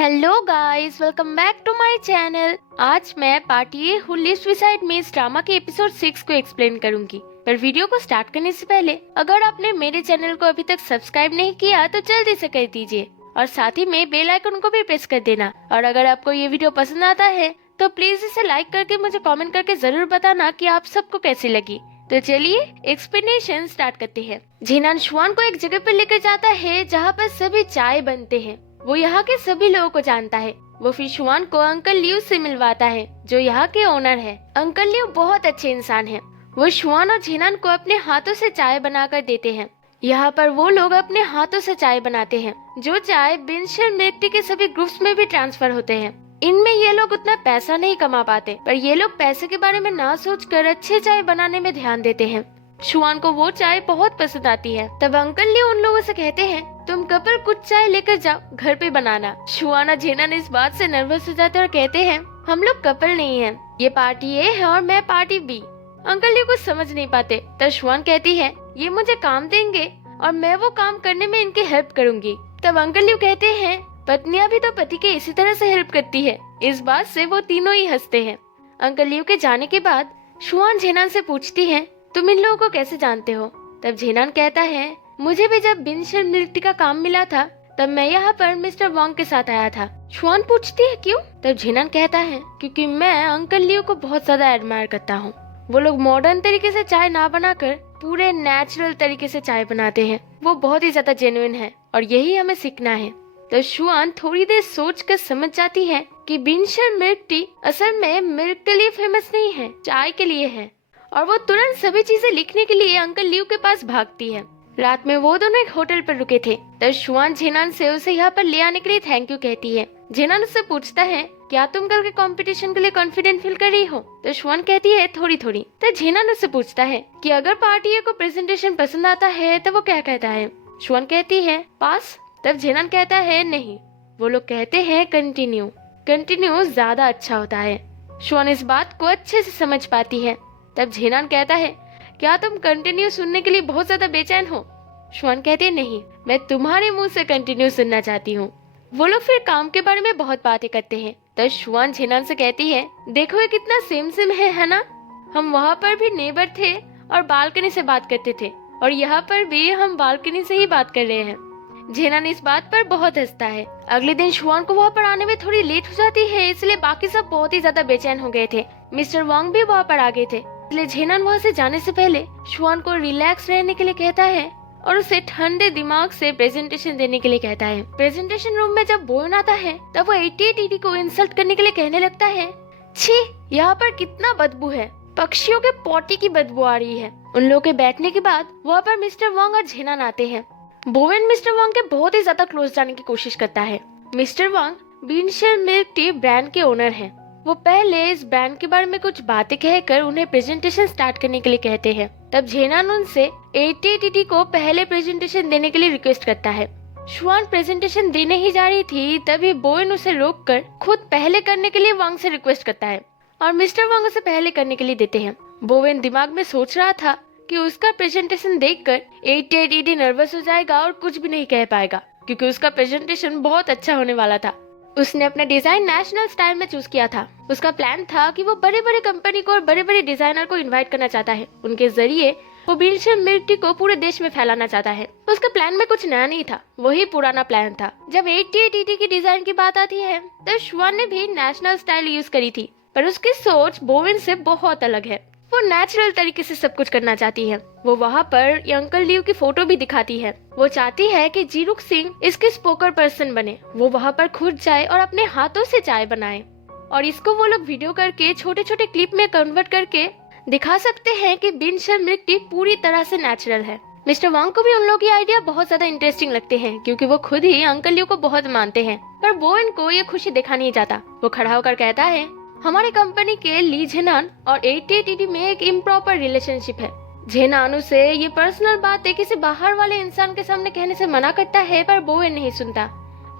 Hello guys, welcome back to my channel. आज मैं part a who lives beside me इस drama के episode 6 को एक्सप्लेन करूंगी। पर वीडियो को स्टार्ट करने से पहले अगर आपने मेरे चैनल को अभी तक सब्सक्राइब नहीं किया तो जल्दी से कर दीजिए और साथ ही में बेल आइकन को भी प्रेस कर देना। और अगर आपको ये वीडियो पसंद आता है तो प्लीज इसे लाइक करके मुझे कॉमेंट करके जरूर बताना कि आप सबको कैसी लगी। तो चलिए एक्सप्लेनेशन स्टार्ट करते हैं। झेनान शुआन को एक जगह पर लेकर जाता है जहाँ पर सभी चाय बनते हैं। वो यहाँ के सभी लोगों को जानता है। वो फिर शुआन को अंकल लियू से मिलवाता है जो यहाँ के ओनर है। अंकल लियू बहुत अच्छे इंसान हैं। वो शुआन और झेनान को अपने हाथों से चाय बनाकर देते हैं। यहाँ पर वो लोग अपने हाथों से चाय बनाते हैं जो चाय बिनशर मिट्टी के सभी ग्रुप्स में भी ट्रांसफर होते हैं। इनमें ये लोग उतना पैसा नहीं कमा पाते पर ये लोग पैसे के बारे में ना सोचकर अच्छे चाय बनाने में ध्यान देते हैं। शुआन को वो चाय बहुत पसंद आती है। तब अंकल लियू उन लोगों से कहते हैं तुम कपल कुछ चाय लेकर जाओ, घर पे बनाना। शुआन और झेनान इस बात से नर्वस हो जाते हैं और कहते हैं हम लोग कपल नहीं हैं, ये पार्टी ए है और मैं पार्टी बी। अंकल लियू कुछ समझ नहीं पाते। तब शुआन कहती है ये मुझे काम देंगे और मैं वो काम करने में इनकी हेल्प करूंगी। तब अंकल लियू कहते हैं पत्नियां भी तो पति के इसी तरह से हेल्प करती है। इस बात से वो तीनों ही हंसते हैं। अंकल लियू के जाने के बाद शुआन झेनान से पूछती है तुम इन लोगों को कैसे जानते हो। तब झेनान कहता है मुझे भी जब बिनशर मिलिट्री का काम मिला था तब मैं यहाँ पर मिस्टर वांग के साथ आया था। शुआन पूछती है क्यों। तब झेनान कहता है क्योंकि मैं अंकल लियू को बहुत ज्यादा एडमायर करता हूँ। वो लोग मॉडर्न तरीके से चाय ना बनाकर पूरे नेचुरल तरीके से चाय बनाते हैं। वो बहुत ही ज्यादा जेन्युइन है और यही हमें सीखना है। तो शुआन थोड़ी देर सोच कर समझ जाती है कि बिनशर मिल्क टी असल में मिल्क के लिए फेमस नहीं है, चाय के लिए है। और वो तुरंत सभी चीजें लिखने के लिए अंकल लियू के पास भागती है। रात में वो दोनों एक होटल पर रुके थे। तब शुआन झेनान से उसे यहाँ पर ले आने के लिए थैंक यू कहती है। झेनान उससे पूछता है क्या तुम कल के कंपटीशन के लिए कॉन्फिडेंट फील कर रही हो। तो शुआन कहती है थोड़ी थोड़ी। तो झेनान उससे पूछता है कि अगर पार्टी को प्रेजेंटेशन पसंद आता है तो वो क्या कहता है। शुआन कहती है पास। तब झेनान कहता है नहीं। वो लोग कहते हैं कंटिन्यू। कंटिन्यू ज्यादा अच्छा होता है। शुआन इस बात को अच्छे से समझ पाती है। तब झेनान कहता है क्या तुम कंटिन्यू सुनने के लिए बहुत ज्यादा बेचैन हो। शुआन कहती है नहीं, मैं तुम्हारे मुंह से कंटिन्यू सुनना चाहती हूँ। वो लोग फिर काम के बारे में बहुत बातें करते हैं। तब शुआन झेनान से कहती है देखो ये कितना सेम सेम है ना। हम वहाँ पर भी नेबर थे और बालकनी से बात करते थे और यहाँ पर भी हम बालकनी से ही बात कर रहे हैं। झेनान इस बात पर बहुत हंसता है। अगले दिन शुआन को वहाँ पर आने में थोड़ी लेट हो जाती है इसलिए बाकी सब बहुत ही ज्यादा बेचैन हो गए थे। मिस्टर वांग भी वहाँ पर आ गए थे इसलिए झेनान वहाँ से जाने से पहले शुआन को रिलैक्स रहने के लिए कहता है और उसे ठंडे दिमाग से प्रेजेंटेशन देने के लिए कहता है। प्रेजेंटेशन रूम में जब बोन आता है तब वो 88 को इंसल्ट करने के लिए कहने लगता है छी यहाँ पर कितना बदबू है, पक्षियों के पोटी की बदबू आ रही है। उन लोगों के बैठने के बाद वहाँ पर मिस्टर वांग और झेनान आते हैं। बोवेन मिस्टर वांग के बहुत ही ज्यादा क्लोज जाने की कोशिश करता है। मिस्टर वांग बिनशर मिल्क टी ब्रांड के ओनर हैं। वो पहले इस ब्रांड के बारे में कुछ बातें कहकर उन्हें प्रेजेंटेशन स्टार्ट करने के लिए कहते हैं। तब झेनान उनसे 88 को पहले प्रेजेंटेशन देने के लिए रिक्वेस्ट करता है। शुआन प्रेजेंटेशन देने ही जा रही थी तभी बोवेन उसे रोककर खुद पहले करने के लिए वांग से रिक्वेस्ट करता है और मिस्टर वांग उसे पहले करने के लिए देते हैं। बोवेन दिमाग में सोच रहा था कि उसका प्रेजेंटेशन देखकर 88 नर्वस हो जाएगा और कुछ भी नहीं कह पाएगा क्योंकि उसका प्रेजेंटेशन बहुत अच्छा होने वाला था। उसने अपना डिजाइन नेशनल स्टाइल में चूज किया था। उसका प्लान था कि वो बड़े बड़े कंपनी को और बड़े बड़े डिजाइनर को इनवाइट करना चाहता है। उनके जरिए वो बिनशर मिल्क टी को पूरे देश में फैलाना चाहता है। उसका प्लान में कुछ नया नहीं था, वही पुराना प्लान था। जब 88 की डिजाइन की बात आती है तब शुआन ने भी नेशनल स्टाइल यूज करी थी पर उसकी सोच बोवेन से बहुत अलग है। वो नेचुरल तरीके से सब कुछ करना चाहती है। वो वहाँ पर अंकल लियू की फोटो भी दिखाती है। वो चाहती है कि जीरुक सिंह इसके स्पोकर पर्सन बने। वो वहाँ पर खुद जाए और अपने हाथों से चाय बनाए और इसको वो लोग वीडियो करके छोटे छोटे क्लिप में कन्वर्ट करके दिखा सकते हैं कि बिनशर मिल्क टी पूरी तरह से नेचुरल है। मिस्टर वांग को भी उन लोगों की आइडिया बहुत ज्यादा इंटरेस्टिंग लगते हैं क्योंकि वो खुद ही अंकल लियू को बहुत मानते हैं। पर वो इनको ये खुशी दिखा नहीं चाहता। वो खड़ा होकर कहता है हमारी कंपनी के ली झेनान और 88 में एक इम्प्रॉपर रिलेशनशिप है। झेनान उसे ये पर्सनल बातें किसी बाहर वाले इंसान के सामने कहने से मना करता है पर बोवेन नहीं सुनता।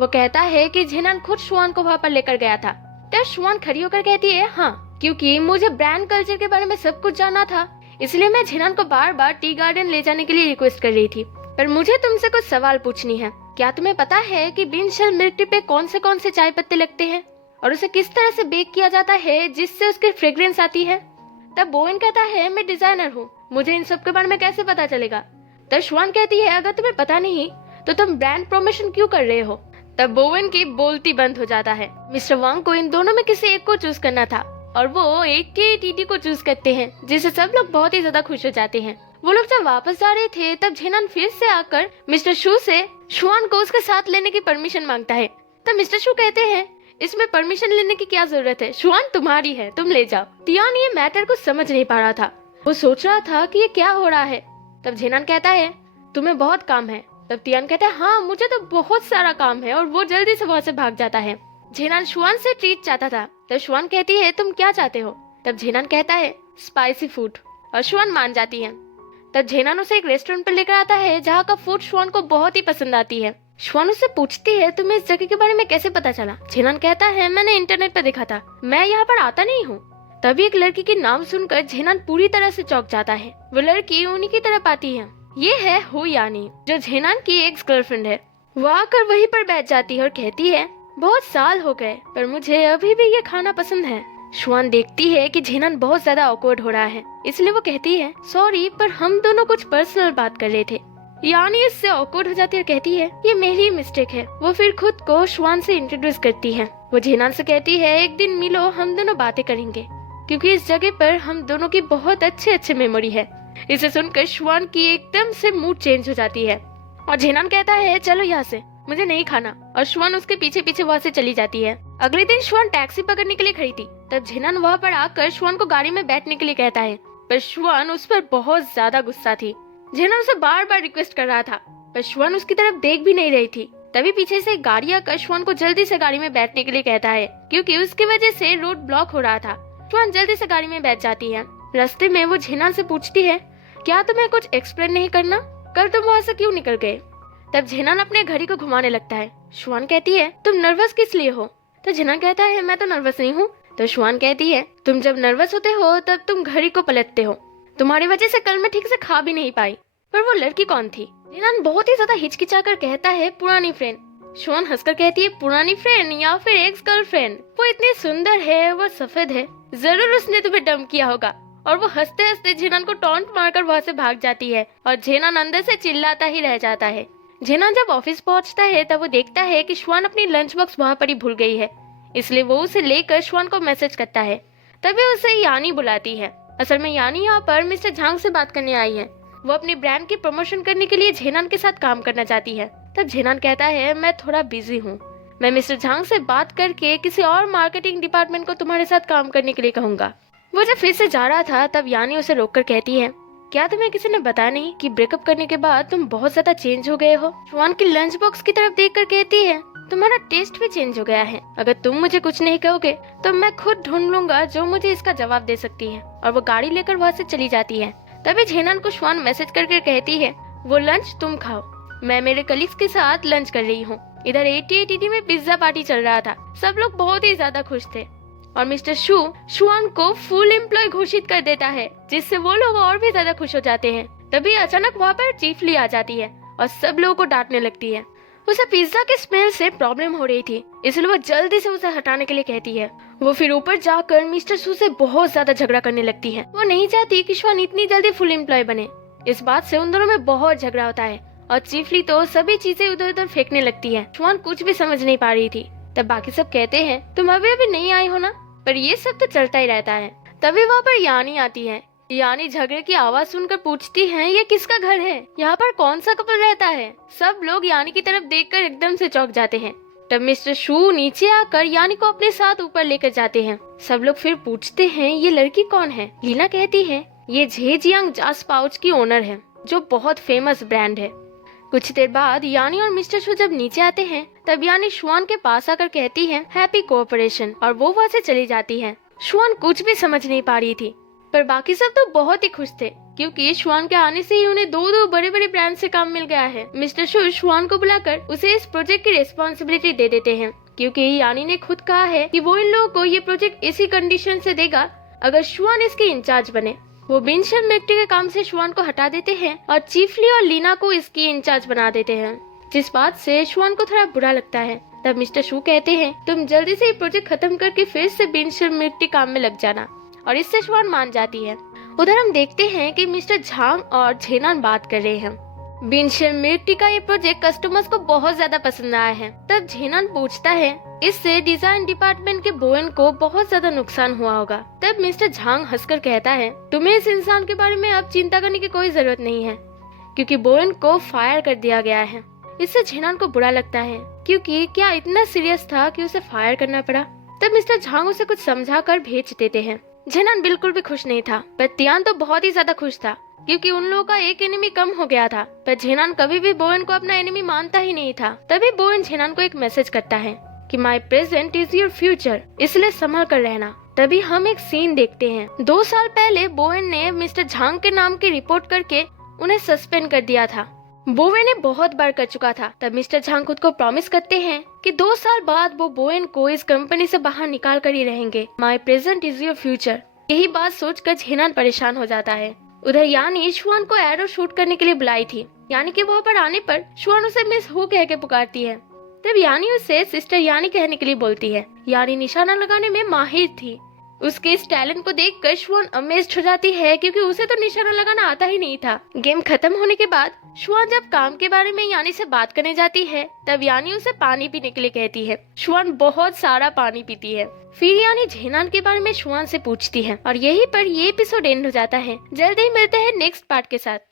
वो कहता है कि झेनान खुद शुआन को वहाँ पर लेकर गया था। तब शुआन खड़ी होकर कहती है हाँ, क्योंकि मुझे ब्रांड कल्चर के बारे में सब कुछ जानना था इसलिए मैं झेनान को बार बार टी गार्डन ले जाने के लिए रिक्वेस्ट कर रही थी। पर मुझे तुमसे कुछ सवाल पूछनी है। क्या तुम्हें पता है कि बीन शेल मिल्क टी पे कौन से चाय पत्ते लगते हैं और उसे किस तरह से बेक किया जाता है जिससे उसकी फ्रेग्रेंस आती है? तब बोवेन कहता है मैं डिजाइनर हूँ, मुझे इन सब के बारे में कैसे पता चलेगा? तब श्वान कहती है अगर तुम्हें पता नहीं तो तुम ब्रांड प्रमोशन क्यों कर रहे हो? तब बोवेन की बोलती बंद हो जाता है। मिस्टर वांग को इन दोनों में किसी एक को चूज करना था और वो 88 को चूज करते हैं, जिससे सब लोग बहुत ही ज्यादा खुश हो जाते हैं। वो लोग जब वापस जा रहे थे तब झेनान फिर से आकर मिस्टर शू से श्वान को उसके साथ लेने की परमिशन मांगता है। तब मिस्टर शू कहते हैं इसमें परमिशन लेने की क्या जरूरत है, श्वान तुम्हारी है, तुम ले जाओ। तियान ये मैटर को समझ नहीं पा रहा था, वो सोच रहा था कि ये क्या हो रहा है। तब झेनान कहता है तुम्हें बहुत काम है। तब तियान कहता है हाँ मुझे तो बहुत सारा काम है और वो जल्दी से वहाँ से भाग जाता है। झेनान श्वान से ट्रीट चाहता था। तब श्वान कहती है तुम क्या चाहते हो? तब झेनान कहता है स्पाइसी फूड और श्वान मान जाती है। तब झेनान उसे एक रेस्टोरेंट पर लेकर आता है जहाँ का फूड श्वान को बहुत ही पसंद आती है। श्वान उससे पूछती है तुम्हें इस जगह के बारे में कैसे पता चला? झेनान कहता है मैंने इंटरनेट पर देखा था, मैं यहाँ पर आता नहीं हूँ। तभी एक लड़की के नाम सुनकर झेनान पूरी तरह से चौंक जाता है। वो लड़की उन्हीं की तरफ आती है। ये है हो यानी, जो झेनान की एक्स गर्लफ्रेंड है। वो आकर वहीं पर बैठ जाती है और कहती है बहुत साल हो गए पर मुझे अभी भी ये खाना पसंद है। श्वान देखती है कि झेनान बहुत ज्यादा ऑकवर्ड हो रहा है, इसलिए वो कहती है सॉरी पर हम दोनों कुछ पर्सनल बात कर रहे थे। यानी इससे ऑकवर्ड हो जाती है और कहती है ये मेरी मिस्टेक है। वो फिर खुद को श्वान से इंट्रोड्यूस करती है। वो झेनान से कहती है एक दिन मिलो, हम दोनों बातें करेंगे क्योंकि इस जगह पर हम दोनों की बहुत अच्छे मेमोरी है। इसे सुनकर श्वान की एकदम से मूड चेंज हो जाती है और झेनान कहता है चलो यहाँ से, मुझे नहीं खाना। और श्वान उसके पीछे पीछे वहाँ से चली जाती है। अगले दिन श्वान टैक्सी पकड़ने के लिए खड़ी थी। तब झेनान वहाँ पर आकर श्वान को गाड़ी में बैठने के लिए कहता है, पर श्वान उस पर बहुत ज्यादा गुस्सा थी। झेनान उसे बार बार रिक्वेस्ट कर रहा था पर श्वान उसकी तरफ देख भी नहीं रही थी। तभी पीछे से एक गाड़ी आकर श्वान को जल्दी से गाड़ी में बैठने के लिए कहता है क्योंकि उसकी वजह से रोड ब्लॉक हो रहा था। श्वान जल्दी से गाड़ी में बैठ जाती है। रास्ते में वो झेनान से पूछती है क्या तुम्हें कुछ एक्सप्लेन नहीं करना, कल तुम वहाँ से क्यों निकल गए? तब झेनान अपने घड़ी को घुमाने लगता है। श्वान कहती है तुम नर्वस किस लिए हो? तो झेनान कहता है मैं तो नर्वस नहीं हूँ। तो श्वान कहती है तुम जब नर्वस होते हो तब तुम घड़ी को पलटते हो, तुम्हारी वजह से कल मैं ठीक से खा भी नहीं पाई। पर वो लड़की कौन थी? झेनान बहुत ही ज्यादा हिचकिचाकर कहता है पुरानी फ्रेंड। श्वान हंसकर कहती है पुरानी फ्रेंड या फिर एक्स गर्लफ्रेंड? वो इतनी सुंदर है, वो सफेद है, जरूर उसने तुम्हें डम किया होगा। और वो हंसते हंसते झेनान को टॉन्ट मारकर वहाँ से भाग जाती है और झेनान अंदर से चिल्लाता ही रह जाता है। झेनान जब ऑफिस पहुँचता है तब वो देखता है कि श्वान अपनी लंच बॉक्स वहाँ पर ही भूल गई है, इसलिए वो उसे लेकर श्वान को मैसेज करता है। तभी उसे यानी बुलाती है। असल में यानी यहाँ पर मिस्टर झांग से बात करने आई है। वो अपनी ब्रांड की प्रमोशन करने के लिए झेनान के साथ काम करना चाहती है। तब झेनान कहता है मैं थोड़ा बिजी हूँ, मैं मिस्टर झांग से बात करके किसी और मार्केटिंग डिपार्टमेंट को तुम्हारे साथ काम करने के लिए कहूँगा। वो जब फिर से जा रहा था तब यानी उसे रोककर कहती है क्या तुम्हें किसी ने बताया नहीं कि ब्रेकअप करने के बाद तुम बहुत ज्यादा चेंज हो गए हो? श्वान की लंच बॉक्स की तरफ देखकर कहती है तुम्हारा टेस्ट भी चेंज हो गया है, अगर तुम मुझे कुछ नहीं कहोगे तो मैं खुद ढूंढ लूंगा जो मुझे इसका जवाब दे सकती है। और वो गाड़ी लेकर वहाँ से चली जाती है। तभी झेनान को श्वान मैसेज करके कहती है वो लंच तुम खाओ, मैं मेरे कलीग्स के साथ लंच कर रही हूँ। इधर 88 में पिज्जा पार्टी चल रहा था, सब लोग बहुत ही ज्यादा खुश थे और मिस्टर शू श्वान को फुल एम्प्लॉय घोषित कर देता है, जिससे वो लोग और भी ज्यादा खुश हो जाते हैं। तभी अचानक वहाँ पर चीफ ली आ जाती है और सब लोगों को डांटने लगती है। उसे पिज्जा के स्मेल से प्रॉब्लम हो रही थी, इसलिए वो जल्दी से उसे हटाने के लिए कहती है। वो फिर ऊपर जाकर मिस्टर शू से बहुत ज्यादा झगड़ा करने लगती है। वो नहीं चाहती कि श्वान इतनी जल्दी फुल एम्प्लॉय बने। इस बात से उन दोनों में बहुत झगड़ा होता है और चीफ ली तो सभी चीजें उधर उधर फेंकने लगती है। श्वान कुछ भी समझ नहीं पा रही थी। तब बाकी सब कहते हैं तुम अभी नहीं आई हो ना, पर ये सब तो चलता ही रहता है। तभी वहाँ पर यानी आती है। यानी झगड़े की आवाज सुनकर पूछती है ये किसका घर है, यहाँ पर कौन सा कपल रहता है? सब लोग यानी की तरफ देखकर एकदम से चौंक जाते हैं। तब मिस्टर शू नीचे आकर यानी को अपने साथ ऊपर लेकर जाते हैं। सब लोग फिर पूछते हैं ये लड़की कौन है? लीना कहती है ये झेजियांग जास पाउच की ओनर है, जो बहुत फेमस ब्रांड है। कुछ देर बाद यानी और मिस्टर शू जब नीचे आते हैं तब यानी श्वान के पास आकर कहती है हैप्पी कोऑपरेशन, और वो वहाँ से चली जाती है। श्वान कुछ भी समझ नहीं पा रही थी, पर बाकी सब तो बहुत ही खुश थे क्योंकि श्वान के आने से ही उन्हें दो बड़े बड़े ब्रांड से काम मिल गया है। मिस्टर शू श्वान को बुलाकर उसे इस प्रोजेक्ट की रिस्पॉन्सिबिलिटी दे देते हैं क्योंकि यानी ने खुद कहा है कि वो इन लोगों को ये प्रोजेक्ट इसी कंडीशन से देगा अगर श्वान इसके इंचार्ज बने। वो बिनशल मिट्टी के काम से श्वान को हटा देते हैं और चीफ ली और लीना को इसकी इंचार्ज बना देते हैं। जिस बात से शुआन को थोड़ा बुरा लगता है। तब मिस्टर शू कहते हैं तुम जल्दी से ये प्रोजेक्ट खत्म करके फिर से बिनशर्म मिट्टी काम में लग जाना, और इससे शुआन मान जाती है। उधर हम देखते हैं कि मिस्टर झांग और झेनान बात कर रहे हैं। बिनशर्म मिट्टी का ये प्रोजेक्ट कस्टमर्स को बहुत ज्यादा पसंद आया है। तब झेनान पूछता है इससे डिजाइन डिपार्टमेंट के बोएन को बहुत ज्यादा नुकसान हुआ होगा। तब मिस्टर झांग हंसकर कहता है तुम्हें इस इंसान के बारे में अब चिंता करने की कोई जरूरत नहीं है, क्योंकि बोएन को फायर कर दिया गया है। इससे झेनान को बुरा लगता है, क्योंकि क्या इतना सीरियस था कि उसे फायर करना पड़ा। तब मिस्टर झांग उसे कुछ समझा कर भेज देते हैं। झेनान बिल्कुल भी खुश नहीं था, पर तियान तो बहुत ही ज्यादा खुश था, क्योंकि उन लोगों का एक एनिमी कम हो गया था। पर झेनान कभी भी बोएन को अपना एनिमी मानता ही नहीं था। तभी बोएन झेनान को एक मैसेज करता है कि my present is your future, इसलिए संभल कर रहना। तभी हम एक सीन देखते हैं। 2 साल पहले बोएन ने मिस्टर झांग के नाम की रिपोर्ट करके उन्हें सस्पेंड कर दिया था। बोवेन ने बहुत बार कर चुका था। तब मिस्टर झांग खुद को प्रॉमिस करते हैं कि 2 साल बाद वो बोवेन को इस कंपनी से बाहर निकाल कर ही रहेंगे। My present is your future. यही बात सोचकर झेनान परेशान हो जाता है। उधर यानी शुआन को एरो शूट करने के लिए बुलाई थी। यानी कि वहाँ पर आने पर शुआन उसे मिस हु कह के पुकारती है। तब यानी उसे सिस्टर यानी कहने के लिए बोलती है। यानी निशाना लगाने में माहिर थी। उसके इस टैलेंट को देखकर शुआन अमेज्ड हो जाती है, क्योंकि उसे तो निशाना लगाना आता ही नहीं था। गेम खत्म होने के बाद शुआन जब काम के बारे में यानी से बात करने जाती है, तब यानी उसे पानी पीने के लिए कहती है। शुआन बहुत सारा पानी पीती है। फिर यानी झेनान के बारे में शुआन से पूछती है, और यहीं पर ये एपिसोड एंड हो जाता है। जल्द ही मिलते हैं नेक्स्ट पार्ट के साथ।